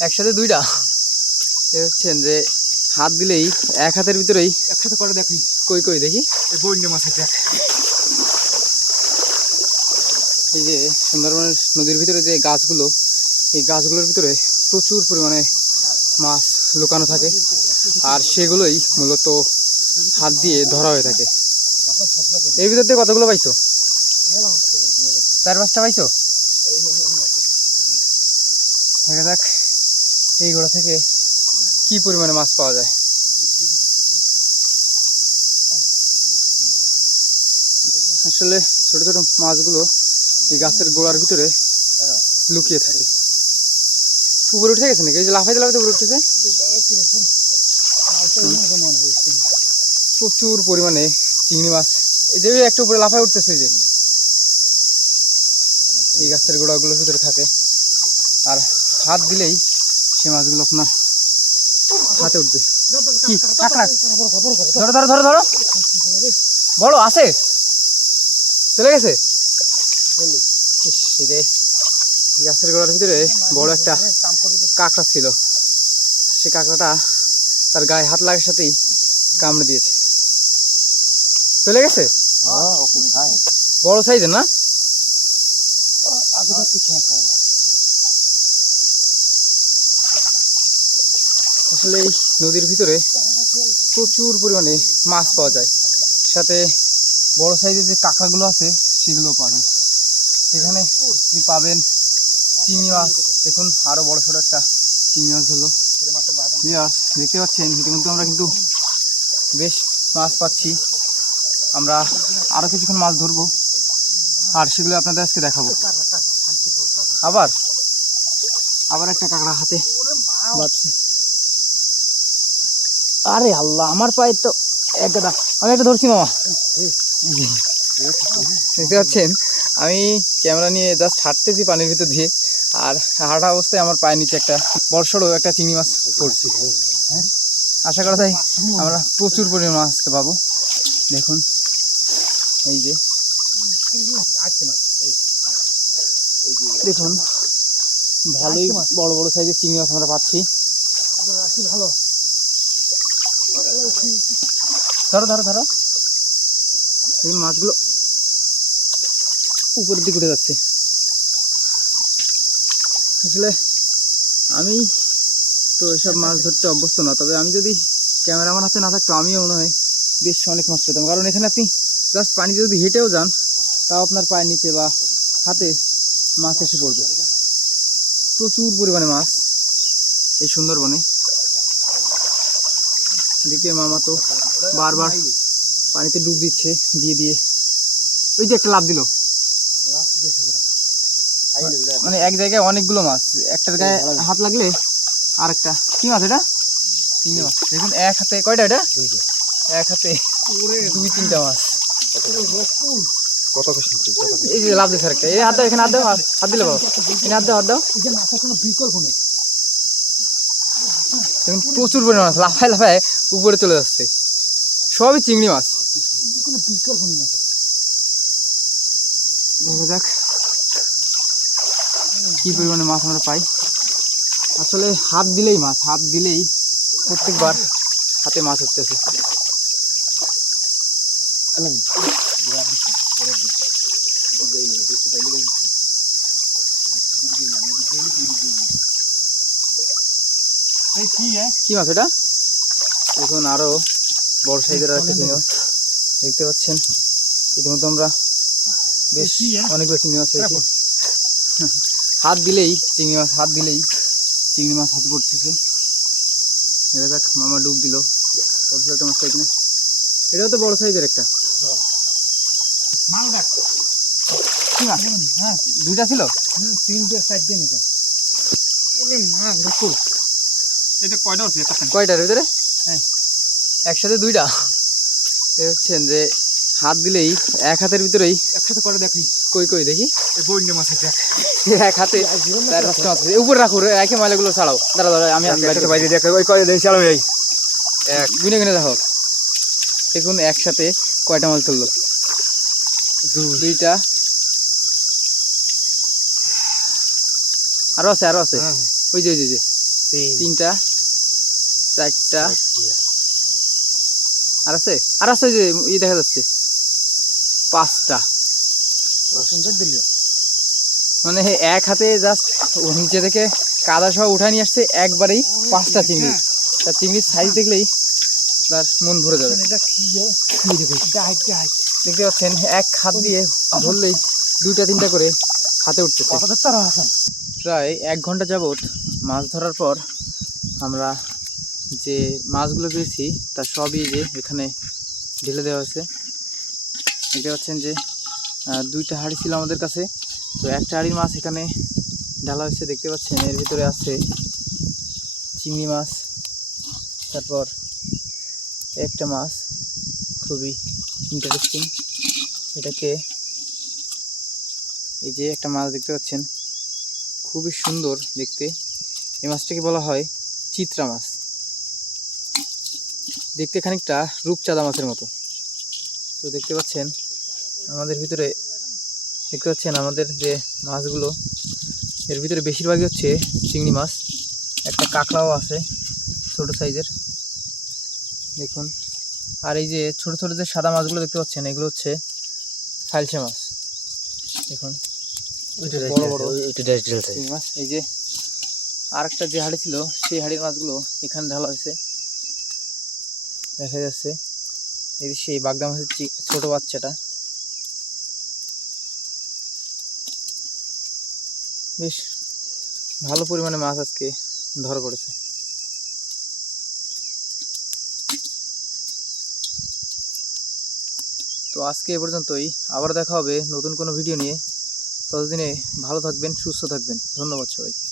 একসাথে দুইটা? এ হচ্ছেন যে হাত দিলেই এক হাতের ভিতরেই একসাথে করে দেখি? কই কই দেখি। এই বন্যে মাছের দেখ। এই যে সুন্দরবনের নদীর ভিতরে যে গাছগুলো এই গাছগুলোর ভিতরে প্রচুর পরিমাণে মাছ লুকানো থাকে আর সেগুলোই মূলত হাত দিয়ে ধরা হয়ে থাকে। এর ভিতর দিয়ে কতগুলো পাইছো? চার পাঁচটা পাইছো? দেখা যাক। এই গোড়া থেকে কি পরিমাণে মাছ পাওয়া যায়? আসলে ছোট ছোট মাছগুলো এই গাছের গোড়ার ভিতরে লুকিয়ে থাকে। উপরে উঠে গেছে নাকি? এই যে লাফাইতে লাফাইতে উপরে উঠতেছে? প্রচুর পরিমাণে চিংড়ি মাছ। এই যে একটা উপরে লাফায় উঠতেছে যে। এই গাছের গোড়াগুলোর ভিতরে থাকে। আর হাত দিলেই সেই মাছগুলো আপনার হাতে উঠবে। কি? ধরো ধরো ধরো ধরো। বড় আছে? চলে গেছে? রে। গাছের গোড়ার ভিতরে বড় একটা কাঁকড়া ছিল। আর সেই কাঁকড়াটা তার গায়ে হাত লাগার সাথেই কামড়ে দিয়েছে। চলে গেছে? বড় সাইজের না? আসলে এই নদীর ভিতরে প্রচুর পরিমাণে মাছ পাওয়া যায়। সাথে বড় সাইজের যে কাঁকড়াগুলো আছে সেগুলো পাবেন সেখানে আপনি পাবেন চিংড়ি মাছ। দেখুন আরও বড় সড়ো একটা চিংড়ি মাছ ধরলো। Viewers, দেখতে পাচ্ছেন ইতিমধ্যে আমরা কিন্তু বেশ মাছ পাচ্ছি। আমরা আরও কিছুক্ষণ মাছ ধরবো। আর সেগুলো আপনাদের আজকে দেখাবো। আবার আবার একটা কাঁকড়া হাতে আরে আল্লাহ আমার পায়ে তো একটা আমি একটা ধরছি মামা। দেখতে পাচ্ছেন আমি ক্যামেরা নিয়ে জাস্ট হাঁটতেছি পানির ভিতর দিয়ে আর হাঁটা অবস্থায় আমার পায়ের নিচে একটা বড়সড় একটা চিংড়ি মাছ পড়ছে। আশা করা যায় আমরা প্রচুর পরিমাণ মাছ আজকে পাবো। দেখুন এই যে। দেখুন ভালোই বড় বড় সাইজের চিংড়ি মাছ আমরা পাচ্ছি। ভালো ধরো ধরো ধরো। দেখুন মাছগুলো উপরের দিকে উঠে যাচ্ছে। আসলে আমি তো এসব মাছ ধরতে অভ্যস্ত না তবে আমি যদি ক্যামেরা আমার হাতে না থাকতো আমিও মনে হয় বেশ অনেক মাছ পেতাম। কারণ এখানে আপনি জাস্ট পানিতে যদি হেঁটেও যান তাও আপনার পায়ের নিচে বা হাতে মাছ এসে পড়বে। প্রচুর পরিমাণে মাছ এই সুন্দরবনে। এদিকে মামা তো বারবার পানিতে ডুব দিচ্ছে দিয়ে দিয়ে। ওই যে একটা লাভ দিল। মানে এক জায়গায় অনেকগুলো মাছ একটার গায়ে হাত লাগলে আর একটা কি মাছ এটা? চিংড়ি মাছ। দেখুন এক হাতে কয়টা এটা? এক হাতে দুই তিনটা মাছ। কত এই যে লাভ দিচ্ছে একটা এই হাত দাও এখানে হাত দাও হাত হাত দিলে বাবা এখানে হাত দাও হাত দাও। এই যে মাছের কোনো বিকল্প নেই। দেখুন প্রচুর পরিমাণ মাছ, লাফায় লাফায় উপরে চলে যাচ্ছে। সবই চিংড়ি মাছ। দেখা যাক কি পরিমাণে মাছ আমরা পাই। আসলে হাত দিলেই মাছ, হাত দিলেই প্রত্যেকবার হাতে মাছ উঠতেছে এই কি হ্যাঁ মাছ এটা? দেখুন আরও বড় সাইজের একটা চিংড়ি মাছ। দেখতে পাচ্ছেন ইতিমধ্যে আমরা বেশ হ্যাঁ? অনেকগুলো চিংড়ি মাছ পেয়েছি। হাত দিলেই চিংড়ি মাছ হাত দিলেই চিংড়ি মাছ হাতে পড়তেছে। দেখা যাক মামা ডুব দিল। বড় একটা মাছ পাই কিনা এটাও তো বড় সাইজের একটা। দেখ মাছ? হ্যাঁ। দুইটা ছিল? হুম তিনটে চারটে নিতে। ওরে মা দেখো এটা কয়টা হচ্ছে? কয়টার ভিতরে। একসাথে দুইটা? হচ্ছেন যে হাত দিলেই এক হাতের ভিতরেই একসাথে করে দেখি কই কই দেখি? বন্যে মাছের দেখ। এক হাতে। চার পাঁচটা মাছ। রাখো একে ছাড়াও। দাঁড়া দাঁড়া আমি আমি বাইরে দেখ। ওই কয় দেখি চালো এই এক। গুনে গুনে দেখো। দেখুন একসাথে কয়টা মাছ তুললো দুইটা। আরও আছে আরও আছে। হ্যাঁ। ওই যে, ওই যে। তিনটা চারটা। আর আছে আর আছে যে ই দেখা যাচ্ছে পাঁচটা। মানে এক হাতে জাস্ট নিচে থেকে কাদা সহ উঠা নিয়ে আসছে একবারেই পাঁচটা চিংড়ি। তার চিংড়ির সাইজ দেখলেই আপনার মন ভরে যাবে। দেখতে পাচ্ছেন এক হাত দিয়ে ধরলেই দুইটা তিনটা করে হাতে উঠতেছে। প্রায় এক ঘণ্টা যাবত মাছ ধরার পর আমরা যে মাছগুলো পেয়েছি তার সবই যে এখানে ঢেলে দেওয়া হয়েছে। দেখতে পাচ্ছেন যে দুইটা হাঁড়ি ছিল আমাদের কাছে। তো একটা হাঁড়ির মাছ এখানে ঢালা হয়েছে, দেখতে পাচ্ছেন। এর ভিতরে আছে চিংড়ি মাছ, তারপর একটা মাছ, খুবই ইন্টারেস্টিং এটাকে এই যে একটা মাছ দেখতে পাচ্ছেন, খুবই সুন্দর দেখতে। এই মাছটাকে বলা হয় চিত্রা মাছ। দেখতে খানিকটা রূপচাঁদা মাছের মতো। তো দেখতে পাচ্ছেন আমাদের ভিতরে দেখতে পাচ্ছেন আমাদের যে মাছগুলো এর ভিতরে বেশিরভাগই হচ্ছে চিংড়ি মাছ। একটা কাঁকড়াও আছে ছোট সাইজের। দেখুন আর এই যে ছোট ছোট যে সাদা মাছগুলো দেখতে পাচ্ছেন এগুলো হচ্ছে ফাইলসে মাছ। দেখুন বড় বড় মাছ। এই যে আর একটা যে হাড়ি ছিল, সেই হাড়ির মাছগুলো এখানে ঢালা হয়েছে। দেখা যাচ্ছে, এই সেই বাগদা মাছের ছোট বাচ্চাটা। বেশ, ভালো পরিমাণে মাছ আজকে ধরা পড়েছে। তো আজকে এ পর্যন্তই। আবার দেখা হবে নতুন কোনো ভিডিও নিয়ে। ততদিনে ভালো থাকবেন, সুস্থ থাকবেন। ধন্যবাদ সবাইকে।